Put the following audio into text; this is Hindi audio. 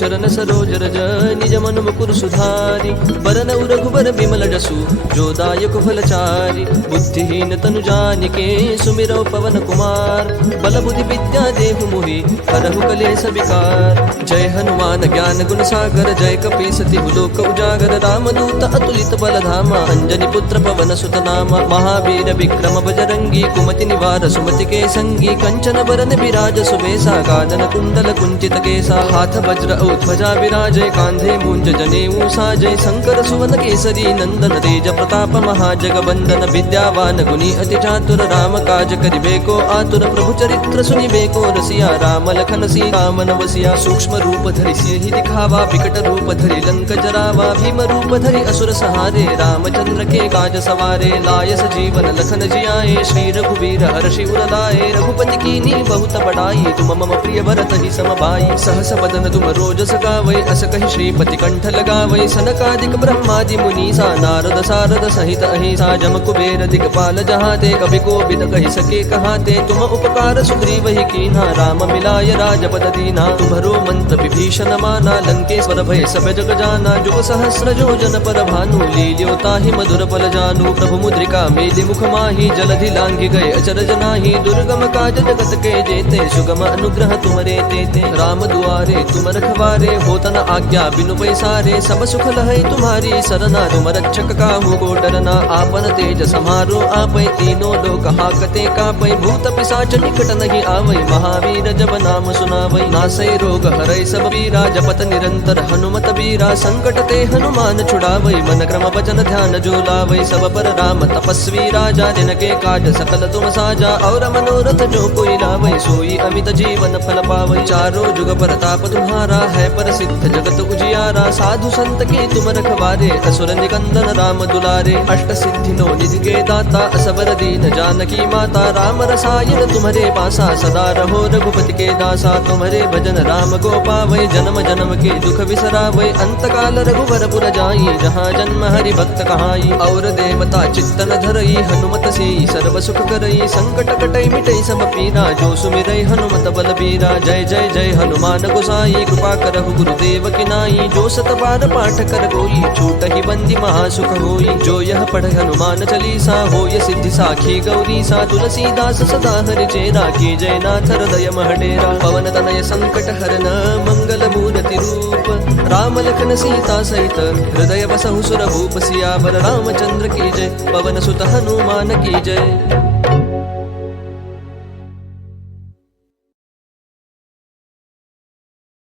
चरण सरोज रज निज मन मुकुर सुधारी बरन रघुबर बिमल जसु जो दायक फलचारी बुद्धिहीन तनु जानिके सुमिरौ पवन कुमार बल बुद्धि विद्या देहु मोहि हरहु कलेश विकार जय हनुमान ज्ञान गुण सागर जय कपीस तिहु लोक उजागर रामदूत अतुलित बल धामा अंजनी पुत्र पवन सुत नामा महावीर विक्रम बजरंगी कुमति निवार सुमति के संगी कंचन बरन विराज सुबेसा कानन कुंडल कुंचित केसा हाथ वज्र औ ध्वजा विराजय कांधे मूंज जनेऊ साजय शंकर सुवन केसरी नंदन तेज प्रताप महाजगवंदन विद्यावान गुणी अति चातुर राम काज करिबेको आतुर प्रभु चरित्र सुनिबेको रसिया राम लखन सीता मन बसिया सूक्ष्म रूप धरि सिहि दिखावा विकट रूप धरि लंक जरावा भीम रूप धरि असुर सहारे रामचंद्र के काज सवारे लाय सजीवन लखन जियाए श्री रघुवीर हर्षि उर लाए रघुपति कीन्ही बहुत बड़ाई तुम मम प्रिय भरत ही समभाई सहस बदन तुम रोजस गावै अस कहि श्रीपति कंठ लगावै सनकादिक ब्रह्मादि मुनीसा नारद सारद सहित अहिसा जम कुबेर दिगपाल जहाते कवि कोविद कहि सके कहाते तुम उपकार सुग्रीव ही कीन्हा राम मिलाय राजपद दीना तुम्हरो मंत्र विभीषण माना लंकेश्वर भय सब जग जाना जुग सहस्र योजन पर भानु लील्यो ताहि मधुर पल जानु प्रभु मुद्रिका मेलि मुख माहि जलधि लांघि गए अचरज नाही दुर्गम काज जगत के जेते सुगम अनुग्रह तुमरे तेते राम दुआरे तुम रखवारे होतन आज्ञा बिनु पैसारे सब सुख लहै तुम्हारी सरना तुम रक्षक काहू को डरना आपन तेज समारो आपै तीनों लोक हाकते कापै भूत पिशाच निकट नहीं आवै महावीर जब नाम सुनावै नासै रोग हरै सब पीरा जपत निरंतर हनुमत बीरा संकट ते हनुमान छुड़ावै मन क्रम वचन ध्यान जो लावै सब पर राम तपस्वी राजा जिनके काज सकल तुम साजा और मनोरथ जो कोई लावै सोई अमित जीवन फल पावै चारों जुग परताप तुम्हारा है प्रसिद्ध जगत उजियारा साधु संत के तुम रखवारे असुर निकंदन राम दुलारे अष्ट सिद्धि नो निधि के दाता असबर दीन जानकी माता राम रसायन तुम्हारे पासा सदा रहो रघुपति के दासा तुम्हारे भजन राम को पावै जन्म जन्म के दुख बिसरावै अंत काल रघुवर पुर जाई जहाँ जन्म हरि भक्त कहाई और देवता चित्तन धरई हनुमत से सर्व सुख करई संकट कटई मिटई सब पीरा जो सुमिरै हनुमत बल बीरा जय जय जय हनुमान गोसाई कृपा करहु गुरुदेव की नाई जो सत बार पाठ कर कोई छूट ही बंदी महासुख होई जो यह पढ़ हनुमान चालीसा होय सिद्धि साखी गौरी सा तुलसीदास सदा हरि चेरा की जय नाथ हृदय महडेरा पवन तनय संकट हरन मंगल मूर्ति रूप राम लखन सीता सहित हृदय बसहु सुर भूप सियावर रामचंद्र की जय पवन सुत हनुमान की जय।